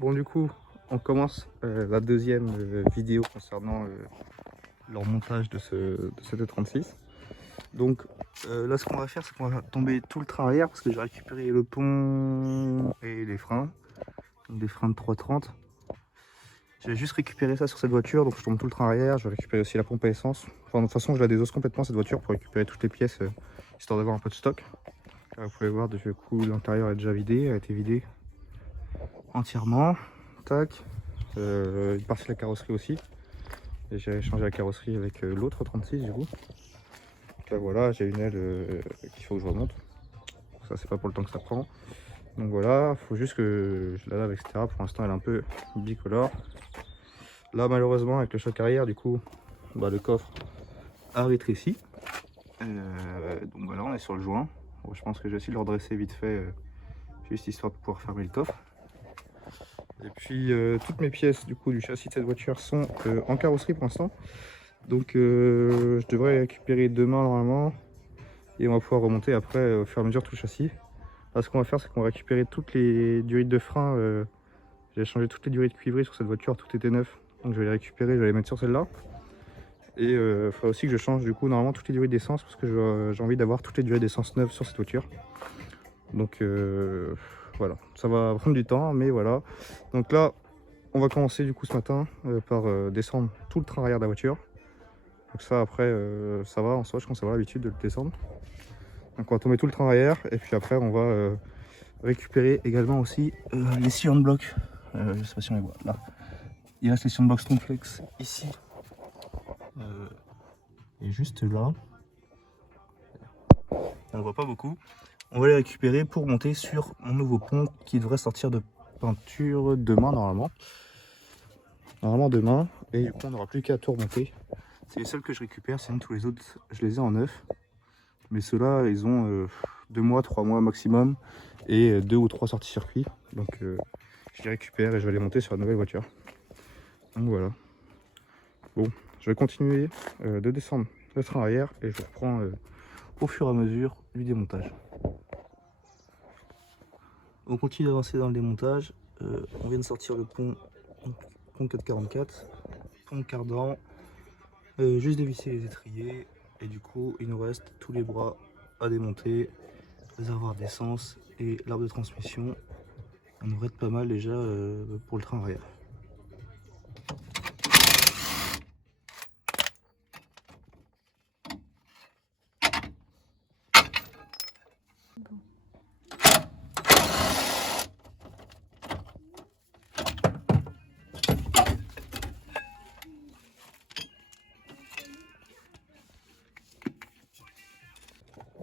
Bon, du coup, on commence la deuxième vidéo concernant leur montage de cette E36. Donc là, ce qu'on va faire, c'est qu'on va tomber tout le train arrière parce que j'ai récupéré le pont et les freins, donc des freins de 330. J'ai juste récupéré ça sur cette voiture, donc je tombe tout le train arrière. Je vais récupérer aussi la pompe à essence. Enfin, de toute façon, je la désosse complètement cette voiture pour récupérer toutes les pièces, histoire d'avoir un peu de stock. Là, vous pouvez voir, du coup, l'intérieur est déjà vidé, a été vidé entièrement. Tac. Une partie de la carrosserie aussi. Et j'ai changé la carrosserie avec l'autre 36 du coup. Donc là voilà, j'ai une aile qu'il faut que je remonte. Ça c'est pas pour le temps que ça prend. Donc voilà, faut juste que je la lave, etc. Pour l'instant elle est un peu bicolore. Là malheureusement avec le choc arrière du coup, bah, le coffre a rétréci. Donc voilà, on est sur le joint. Bon, je pense que je vais essayer de le redresser vite fait, juste histoire de pouvoir fermer le coffre. Et puis toutes mes pièces du coup du châssis de cette voiture sont en carrosserie pour l'instant. Donc je devrais les récupérer demain normalement. Et on va pouvoir remonter après au fur et à mesure tout le châssis. Là ce qu'on va faire, c'est qu'on va récupérer toutes les durites de frein. J'ai changé toutes les durites cuivrées sur cette voiture, tout était neuf. Donc je vais les récupérer, je vais les mettre sur celle-là. Et il faudra aussi que je change du coup normalement toutes les durites d'essence parce que j'ai envie d'avoir toutes les durites d'essence neuves sur cette voiture. Donc voilà, ça va prendre du temps, mais voilà. Donc là, on va commencer du coup ce matin par descendre tout le train arrière de la voiture. Donc ça après, ça va en soi, je commence à avoir l'habitude de le descendre. Donc on va tomber tout le train arrière et puis après on va récupérer également aussi les sillons de bloc. Je sais pas si on les voit là. Il reste les sillons de bloc Strongflex ici et juste là. On ne voit pas beaucoup. On va les récupérer pour monter sur mon nouveau pont qui devrait sortir de peinture demain normalement. Normalement demain, et du coup on n'aura plus qu'à tout remonter. C'est les seuls que je récupère, sinon tous les autres je les ai en neuf. Mais ceux-là ils ont 2 mois, 3 mois maximum et 2 ou 3 sorties circuit. Donc je les récupère et je vais les monter sur la nouvelle voiture. Donc voilà. Bon, je vais continuer de descendre le train arrière et je reprends au fur et à mesure du démontage. On continue d'avancer dans le démontage. On vient de sortir le pont 444, pont cardan, juste dévisser les étriers et du coup il nous reste tous les bras à démonter, réservoir d'essence et l'arbre de transmission. On nous reste pas mal déjà pour le train arrière.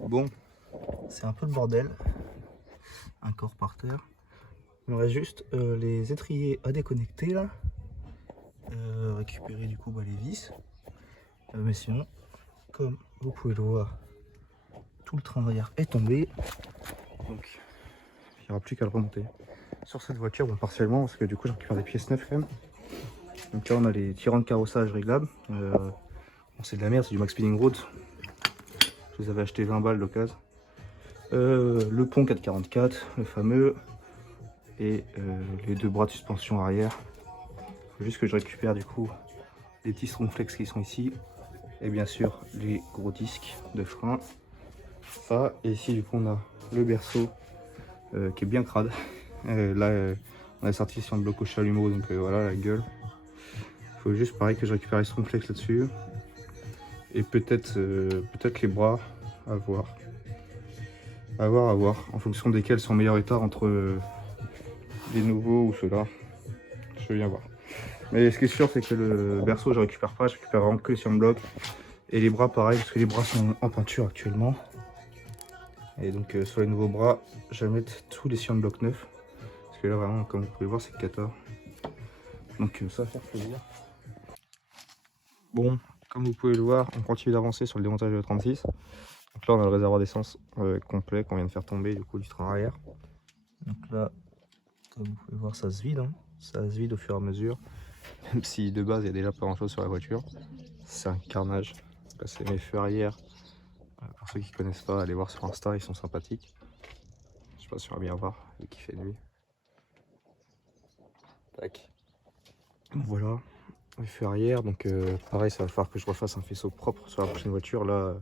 Bon, c'est un peu le bordel, un corps par terre. Il me reste juste les étriers à déconnecter là, récupérer du coup les vis. Mais sinon, comme vous pouvez le voir, tout le train arrière est tombé. Donc il n'y aura plus qu'à le remonter. Sur cette voiture, bon, partiellement, parce que du coup je récupère des pièces neuves quand même. Donc là on a les tirants de carrossage réglables. Bon, c'est de la merde, c'est du Max Spinning Road. Je les avais acheté 20 balles d'occasion. Le pont 444, le fameux, et les 2 bras de suspension arrière. Il faut juste que je récupère du coup les petits Strongflex qui sont ici, et bien sûr les gros disques de frein. Ça, et ici du coup on a le berceau qui est bien crade. Là on a sorti sur un bloc au chalumeau, donc voilà la gueule. Il faut juste pareil que je récupère les Strongflex là-dessus. Et peut-être les bras à voir. À voir, en fonction desquels sont en meilleur état entre les nouveaux ou ceux-là. Je viens voir. Mais ce qui est sûr, c'est que le berceau, je récupère pas, je récupère vraiment que sur le bloc. Et les bras, pareil, parce que les bras sont en peinture actuellement. Et donc sur les nouveaux bras, je vais mettre tous les sur bloc neufs. Parce que là, vraiment, comme vous pouvez voir, c'est 14. Donc ça va faire plaisir. Bon, comme vous pouvez le voir, on continue d'avancer sur le démontage de 36. Donc là, on a le réservoir d'essence complet qu'on vient de faire tomber du coup du train arrière. Donc là, comme vous pouvez voir, ça se vide. Hein. Ça se vide au fur et à mesure. Même si de base, il y a déjà pas grand chose sur la voiture. C'est un carnage. Là, c'est mes feux arrière. Pour ceux qui connaissent pas, allez voir sur Insta, ils sont sympathiques. Je sais pas si on va bien voir, vu qu'il fait nuit. Tac. Voilà, le feu arrière, donc pareil, ça va falloir que je refasse un faisceau propre sur la prochaine voiture. Là,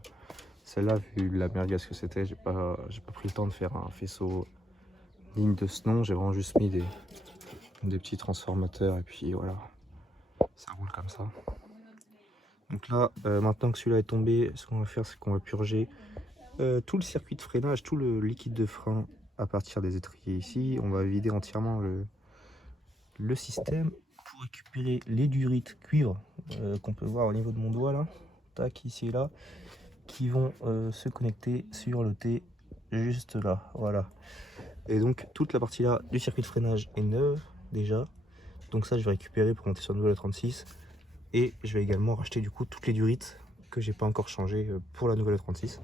celle-là, vu la merguez que c'était, j'ai pas pris le temps de faire un faisceau digne de ce nom. J'ai vraiment juste mis des petits transformateurs et puis voilà, ça roule comme ça. Donc là, maintenant que celui-là est tombé, ce qu'on va faire, c'est qu'on va purger tout le circuit de freinage, tout le liquide de frein à partir des étriers ici. On va vider entièrement le système pour récupérer les durites cuivre qu'on peut voir au niveau de mon doigt là, tac, ici et là, qui vont se connecter sur le T juste là, voilà. Et donc toute la partie là du circuit de freinage est neuve déjà, donc ça je vais récupérer pour monter sur le nouvel 36, et je vais également racheter du coup toutes les durites que j'ai pas encore changé pour la nouvelle 36,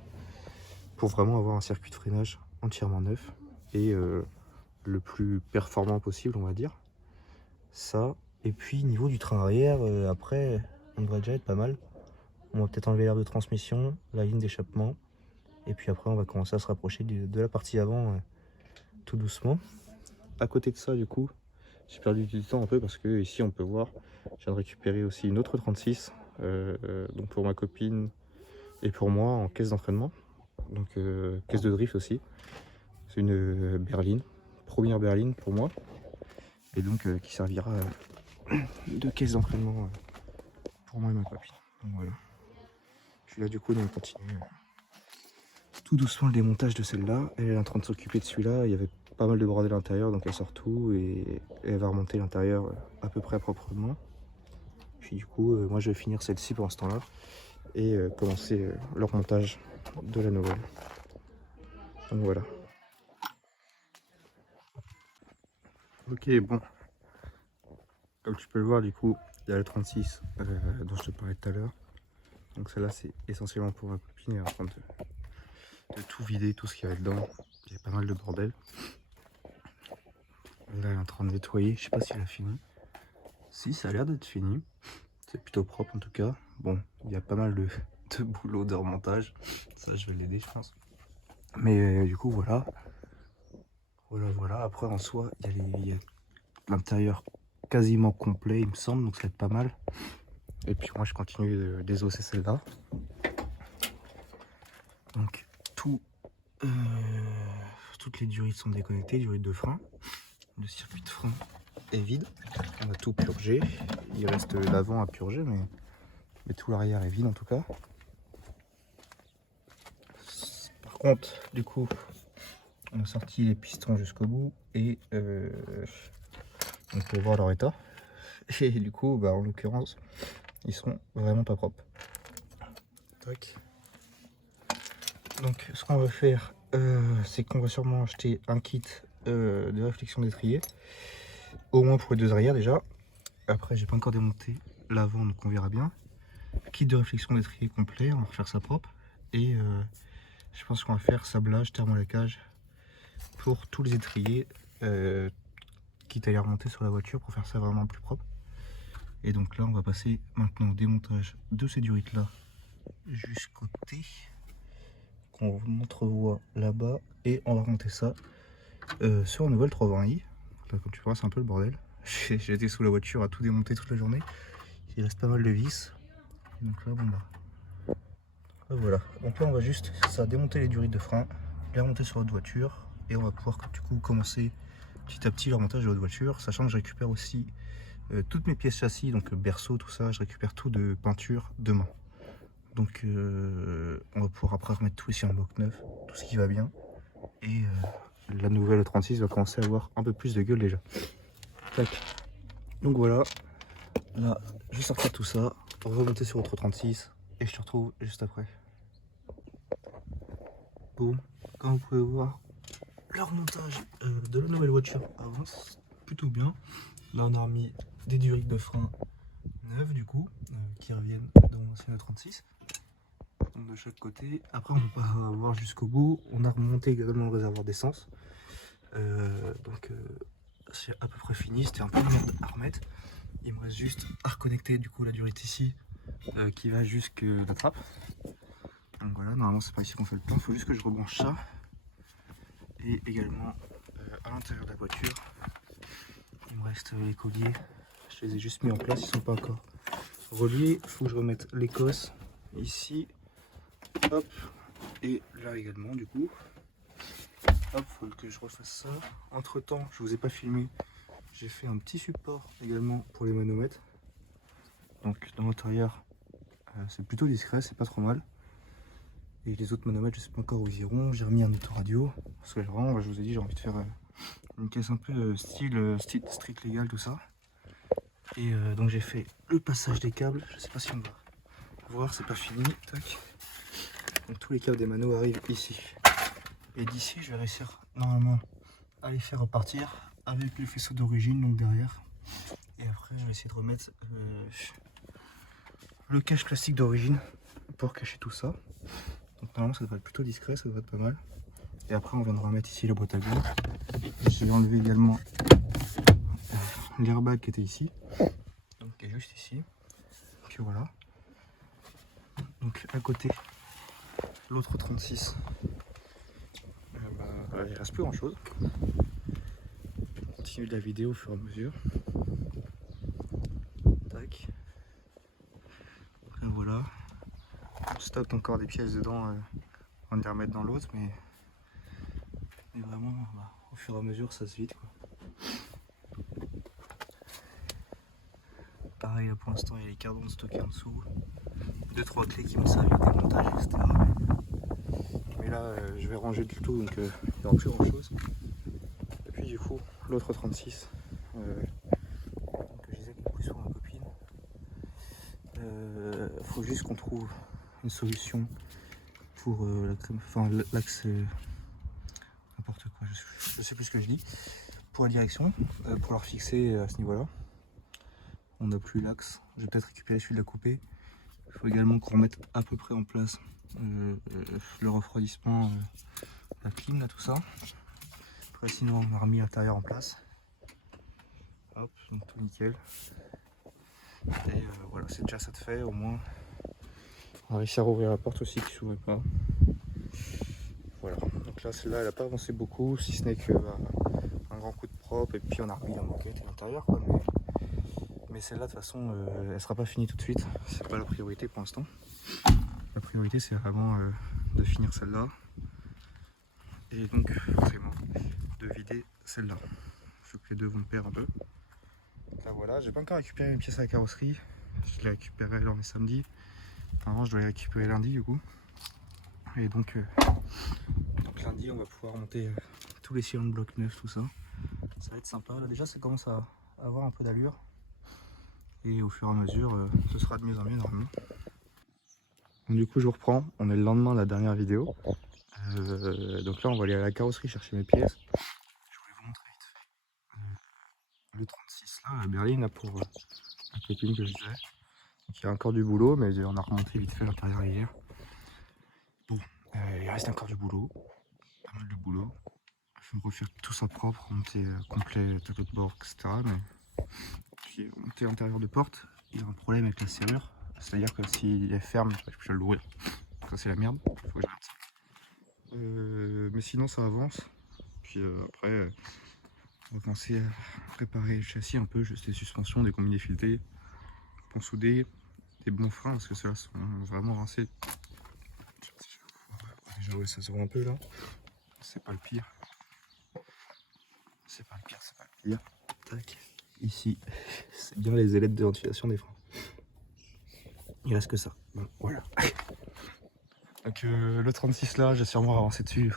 pour vraiment avoir un circuit de freinage entièrement neuf et le plus performant possible, on va dire. Ça, et puis niveau du train arrière, après on devrait déjà être pas mal. On va peut-être enlever l'air de transmission, la ligne d'échappement, et puis après on va commencer à se rapprocher de la partie avant tout doucement. À côté de ça, du coup, j'ai perdu du temps un peu parce que ici on peut voir, je viens de récupérer aussi une autre 36, donc pour ma copine et pour moi en caisse d'entraînement, donc caisse de drift aussi. C'est une berline, première berline pour moi, et donc qui servira de caisse d'entraînement pour moi et ma copine. Donc voilà. Puis là du coup on va continuer tout doucement le démontage de celle-là. Elle est en train de s'occuper de celui-là. Il y avait pas mal de bordel à l'intérieur, donc elle sort tout et elle va remonter l'intérieur à peu près proprement. Puis du coup moi je vais finir celle-ci pendant ce temps-là et commencer le remontage de la nouvelle. Donc voilà. Ok, bon. Comme tu peux le voir, du coup, il y a le 36 dont je te parlais tout à l'heure. Donc celle-là, c'est essentiellement pour ma copine. Elle est en train de tout vider, tout ce qu'il y avait dedans. Il y a pas mal de bordel. Là, elle est en train de nettoyer. Je sais pas si elle a fini. Si, ça a l'air d'être fini. C'est plutôt propre en tout cas. Bon, il y a pas mal de boulot de remontage. Ça, je vais l'aider, je pense. Mais du coup, voilà. Voilà. Après, en soi, il y a l'intérieur quasiment complet, il me semble. Donc ça va être pas mal. Et puis moi, je continue de désosser celle-là. Donc, toutes les durites sont déconnectées, durites de frein. Le circuit de frein est vide. On a tout purgé. Il reste l'avant à purger, mais tout l'arrière est vide en tout cas. Par contre, du coup, on a sorti les pistons jusqu'au bout et on peut voir leur état. Et du coup, en l'occurrence, ils sont vraiment pas propres. Tac. Donc, ce qu'on va faire, c'est qu'on va sûrement acheter un kit de réflexion d'étrier, au moins pour les deux arrières déjà. Après, j'ai pas encore démonté l'avant, donc on verra bien. Kit de réflexion d'étrier complet, on va refaire ça propre. Et je pense qu'on va faire sablage, thermolacage pour tous les étriers, quitte à les remonter sur la voiture pour faire ça vraiment plus propre. Et donc là, on va passer maintenant au démontage de ces durites là jusqu'au T, qu'on entrevoit là-bas, et on va remonter ça sur une nouvelle 320i. Là, comme tu vois, c'est un peu le bordel. J'ai été sous la voiture à tout démonter toute la journée. Il reste pas mal de vis. Et donc là, voilà. Donc là, on va juste démonter les durites de frein, les remonter sur votre voiture, et on va pouvoir du coup commencer petit à petit le remontage de votre voiture, sachant que je récupère aussi toutes mes pièces châssis, donc berceau, tout ça, je récupère tout de peinture demain. Donc on va pouvoir après remettre tout ici en bloc neuf, tout ce qui va bien. Et la nouvelle 36 va commencer à avoir un peu plus de gueule déjà. Tac. Donc voilà, là je vais sortir tout ça, remonter sur votre 36 et je te retrouve juste après. Bon, comme vous pouvez voir, le remontage de la nouvelle voiture avance plutôt bien. Là on a remis des durites de frein neuves du coup, qui reviennent de mon ancienne 36. Donc de chaque côté. Après on ne peut pas voir jusqu'au bout. On a remonté également le réservoir d'essence. Donc c'est à peu près fini. C'était un peu de merde à remettre. Il me reste juste à reconnecter du coup la durite ici qui va jusque la trappe. Donc voilà, normalement c'est pas ici qu'on fait le plan. Il faut juste que je rebranche ça. Et également à l'intérieur de la voiture, il me reste les colliers. Je les ai juste mis en place, ils sont pas encore reliés. Il faut que je remette l'écosse ici. Hop. Et là également du coup. Hop, faut que je refasse ça. Entre temps, je vous ai pas filmé. J'ai fait un petit support également pour les manomètres. Donc dans l'intérieur, c'est plutôt discret, c'est pas trop mal. Et les autres manomètres, je sais pas encore où ils iront. J'ai remis un autoradio. Parce que vraiment, je vous ai dit, j'ai envie de faire une caisse un peu style strict légal, tout ça. Et donc j'ai fait le passage des câbles. Je sais pas si on va voir, c'est pas fini. Tac. Donc tous les câbles des manos arrivent ici. Et d'ici, je vais réussir normalement à les faire repartir avec le faisceau d'origine, donc derrière. Et après, je vais essayer de remettre le cache classique d'origine pour cacher tout ça. Donc normalement ça devrait être plutôt discret, ça devrait être pas mal. Et après on viendra mettre ici la boîte à gants. J'ai enlevé également l'airbag qui était ici, donc qui est juste ici. Puis voilà. Donc à côté, l'autre 36, il reste plus grand chose. On continue de la vidéo au fur et à mesure. Tac. Et voilà. On stocke encore des pièces dedans, on va les remettre dans l'autre, mais vraiment au fur et à mesure ça se vide quoi. Pareil là pour l'instant il y a les cardons stockés en dessous, 2-3 clés qui me servent à démontage etc. Mais là je vais ranger du tout, donc il n'y aura plus grand chose. Et puis du coup l'autre 36 que je disais qu'il est plus pour ma copine, faut juste qu'on trouve une solution pour l'axe n'importe quoi, je sais plus ce que je dis, pour la direction, pour la refixer à ce niveau là. On n'a plus l'axe, je vais peut-être récupérer celui de la coupée. Il faut également qu'on remette à peu près en place le refroidissement, la clim, là, tout ça. Après sinon on a remis l'intérieur en place. Hop, donc tout nickel. Et voilà, c'est déjà ça de fait, au moins. On a réussi à rouvrir la porte aussi qui ne s'ouvrait pas. Voilà, donc là celle-là elle n'a pas avancé beaucoup, si ce n'est que un grand coup de propre et puis on a remis la moquette à l'intérieur quoi. Mais celle-là de toute façon elle sera pas finie tout de suite, c'est pas la priorité pour l'instant. La priorité c'est vraiment de finir celle-là et donc forcément de vider celle-là. Je veux que les deux vont de pair un peu. Donc là voilà, j'ai pas encore récupéré une pièce à la carrosserie, je l'ai récupérée là on est samedi. Enfin, je dois les récupérer lundi du coup. Et donc lundi on va pouvoir monter tous les sillons de bloc neuf, tout ça. Ça va être sympa, là déjà ça commence à avoir un peu d'allure. Et au fur et à mesure, ce sera de mieux en mieux normalement. Donc, du coup je vous reprends, on est le lendemain de la dernière vidéo. Donc là on va aller à la carrosserie chercher mes pièces. Je voulais vous montrer vite fait. Le 36 là, la berline là pour la copine que je disais. Donc il y a encore du boulot, mais on a remonté vite fait l'intérieur hier. Bon, il reste encore du boulot, pas mal de boulot. Il faut refaire tout ça propre, remonter complet tableau de bord, etc. Mais puis monter l'intérieur de porte, il y a un problème avec la serrure. C'est-à-dire que si elle ferme, je n'arrive plus à l'ouvrir. Ça c'est la merde, il faut que j'arrête ça. Mais sinon ça avance. Puis après, on va commencer à préparer le châssis un peu, juste les suspensions, des combinés filetés, ponts soudés, des bons freins parce que ceux-là sont vraiment rincés. Déjà ouais ça se voit un peu là. C'est pas le pire. C'est pas le pire, c'est pas le pire. Tac. Ici, c'est bien les ailettes de ventilation des freins. Il reste que ça. Bon, voilà. Donc le 36 là, j'ai sûrement avancé dessus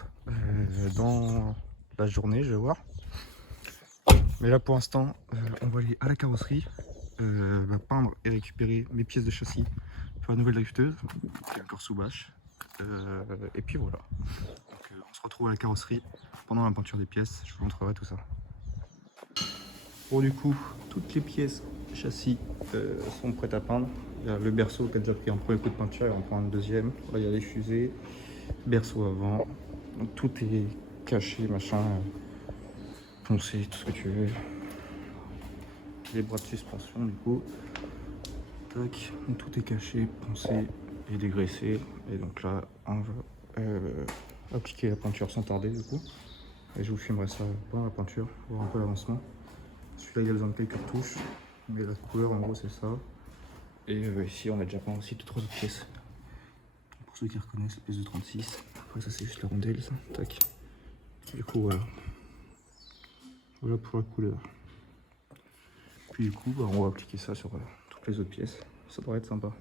dans la journée, je vais voir. Mais là pour l'instant, on va aller à la carrosserie, peindre et récupérer mes pièces de châssis pour la nouvelle drifteuse, qui est encore sous bâche. Et puis voilà. Donc, on se retrouve à la carrosserie pendant la peinture des pièces, je vous montrerai tout ça. Bon du coup, toutes les pièces châssis sont prêtes à peindre. Il y a le berceau qui a déjà pris un premier coup de peinture, il va en prendre un deuxième. Là il y a les fusées, berceau avant, donc tout est caché, machin, poncé, tout ce que tu veux. Les bras de suspension du coup, tac, tout est caché, poncé et dégraissé. Et donc là on va appliquer la peinture sans tarder du coup. Et je vous filmerai ça pendant la peinture, voir un peu l'avancement. Celui-là il a besoin de quelques retouches, mais la couleur en gros c'est ça. Et ici on a déjà peint aussi 2-3 autres pièces. Pour ceux qui reconnaissent les pièces de 36. Après ça c'est juste la rondelle ça. Tac. Du coup voilà. Voilà pour la couleur. Puis du coup on va appliquer ça sur toutes les autres pièces. Ça devrait être sympa.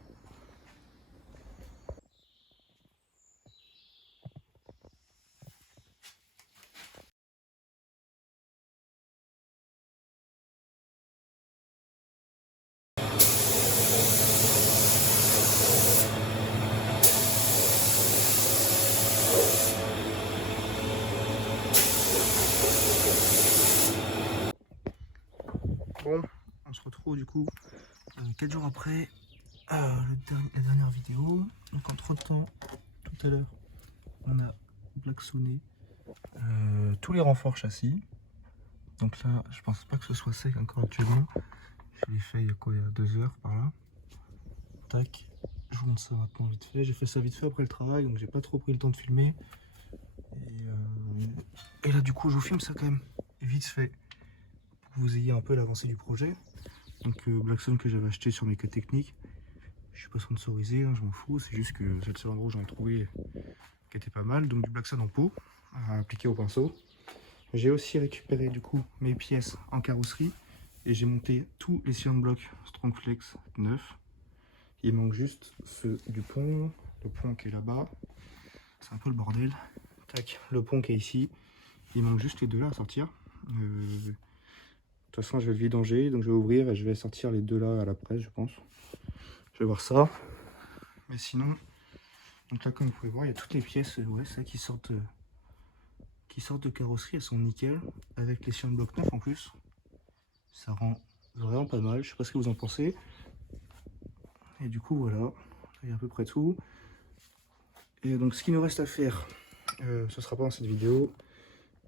Bon, on se retrouve du coup 4 jours après la dernière vidéo. Donc entre temps, tout à l'heure, on a blacksonné tous les renforts châssis. Donc là, je pense pas que ce soit sec encore actuellement. Je l'ai fait il y a quoi, il y a 2 heures par là. Tac, je vous montre ça maintenant vite fait. J'ai fait ça vite fait après le travail, donc j'ai pas trop pris le temps de filmer. Et là du coup, je vous filme ça quand même vite fait pour que vous ayez un peu l'avancée du projet. Donc Blackson que j'avais acheté sur mes queues techniques. Je suis pas sponsorisé, hein, je m'en fous, c'est juste que c'est le seul endroit où j'en ai trouvé qui était pas mal. Donc du Blackson en pot à appliquer au pinceau. J'ai aussi récupéré du coup mes pièces en carrosserie et j'ai monté tous les cylindres blocs Strongflex 9. Il manque juste ceux du pont, le pont qui est là-bas. C'est un peu le bordel. Tac, le pont qui est ici. Il manque juste les deux là à sortir. De toute façon, je vais le vidanger, donc je vais ouvrir et je vais sortir les deux là à la presse, je pense. Je vais voir ça. Mais sinon, donc là, comme vous pouvez voir, il y a toutes les pièces ouais, ça, qui sortent de carrosserie. Elles sont nickel, avec les cylindres bloc 9 en plus. Ça rend vraiment pas mal. Je sais pas ce que vous en pensez. Et du coup, voilà, il y a à peu près tout. Et donc, ce qu'il nous reste à faire, ce sera pas dans cette vidéo.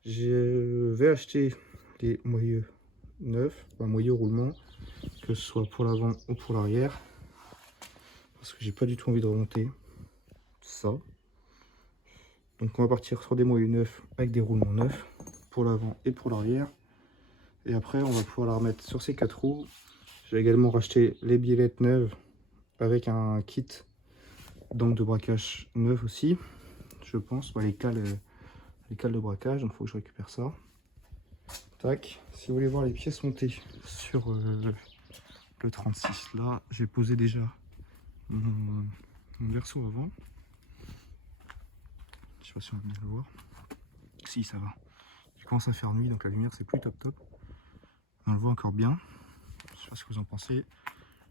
Je vais acheter les moyeux neufs, un moyeu roulement, que ce soit pour l'avant ou pour l'arrière, parce que j'ai pas du tout envie de remonter ça. Donc on va partir sur des moyeux neufs avec des roulements neufs pour l'avant et pour l'arrière. Et après on va pouvoir la remettre sur ces 4 roues. J'ai également racheté les biellettes neuves avec un kit donc de braquage neuf aussi, je pense. Les cales de braquage, donc il faut que je récupère ça. Tac. Si vous voulez voir les pièces montées sur le 36, là j'ai posé déjà mon verso avant. Je sais pas si on va bien le voir. Si, ça va. Il commence à faire nuit, donc la lumière c'est plus top top. On le voit encore bien. Je sais pas ce que vous en pensez.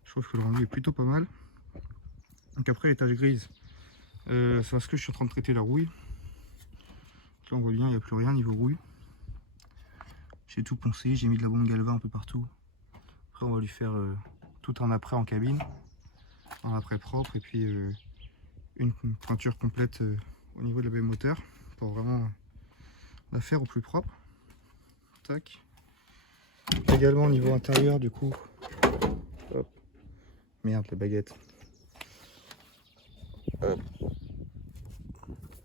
Je trouve que le rendu est plutôt pas mal. Donc après les taches grises, c'est parce que je suis en train de traiter la rouille. Là on voit bien, il n'y a plus rien niveau rouille. J'ai tout poncé, j'ai mis de la bombe galva un peu partout. Après on va lui faire tout un après en cabine, un après propre et puis une peinture complète au niveau de la baie moteur pour vraiment la faire au plus propre. Tac. Également au niveau intérieur du coup. Hop. Merde la baguette. Hop.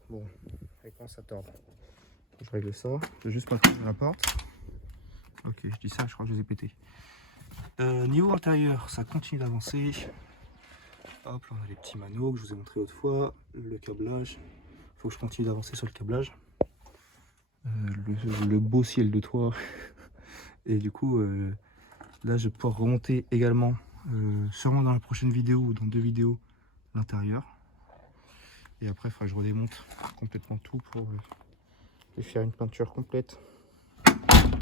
Bon, elle commence à tordre. Je règle ça. Je vais juste pas trouver la porte. Ok, je dis ça, je crois que je les ai pétés. Niveau intérieur, ça continue d'avancer. Hop, là on a les petits manos que je vous ai montré autrefois. Le câblage. Il faut que je continue d'avancer sur le câblage. Le beau ciel de toit. Et du coup, là je vais pouvoir remonter également, sûrement dans la prochaine vidéo ou dans 2 vidéos, l'intérieur. Et après, il faudra que je redémonte complètement tout pour lui faire une peinture complète.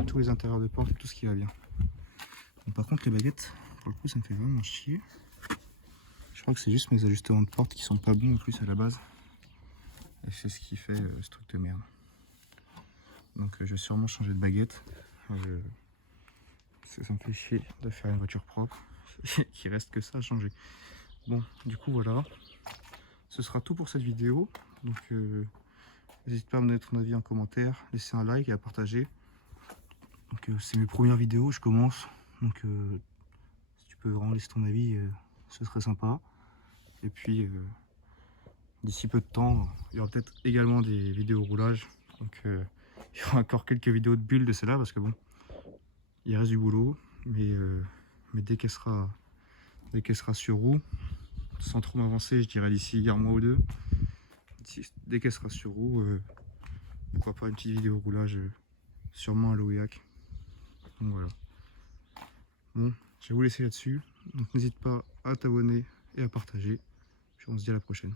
Tous les intérieurs de porte et tout ce qui va bien. Bon, par contre, les baguettes, pour le coup, ça me fait vraiment chier. Je crois que c'est juste mes ajustements de porte qui sont pas bons en plus à la base. Et c'est ce qui fait ce truc de merde. Donc je vais sûrement changer de baguette. Ça me fait chier de faire une voiture propre. Il reste que ça à changer. Bon, du coup voilà. Ce sera tout pour cette vidéo. Donc n'hésite pas à me donner ton avis en commentaire, laisser un like et à partager. Donc c'est mes premières vidéos, je commence. Donc si tu peux vraiment laisser ton avis, ce serait sympa. Et puis d'ici peu de temps, il y aura peut-être également des vidéos roulage. Donc il y aura encore quelques vidéos de build de celle-là parce que bon, Il reste du boulot, mais dès qu'elle sera sur roue, sans trop m'avancer, je dirais d'ici un mois ou deux, dès qu'elle sera sur roue, pourquoi pas une petite vidéo roulage, sûrement à l'Oeac. Donc voilà. Bon, je vais vous laisser là-dessus. Donc n'hésite pas à t'abonner et à partager. Puis on se dit à la prochaine.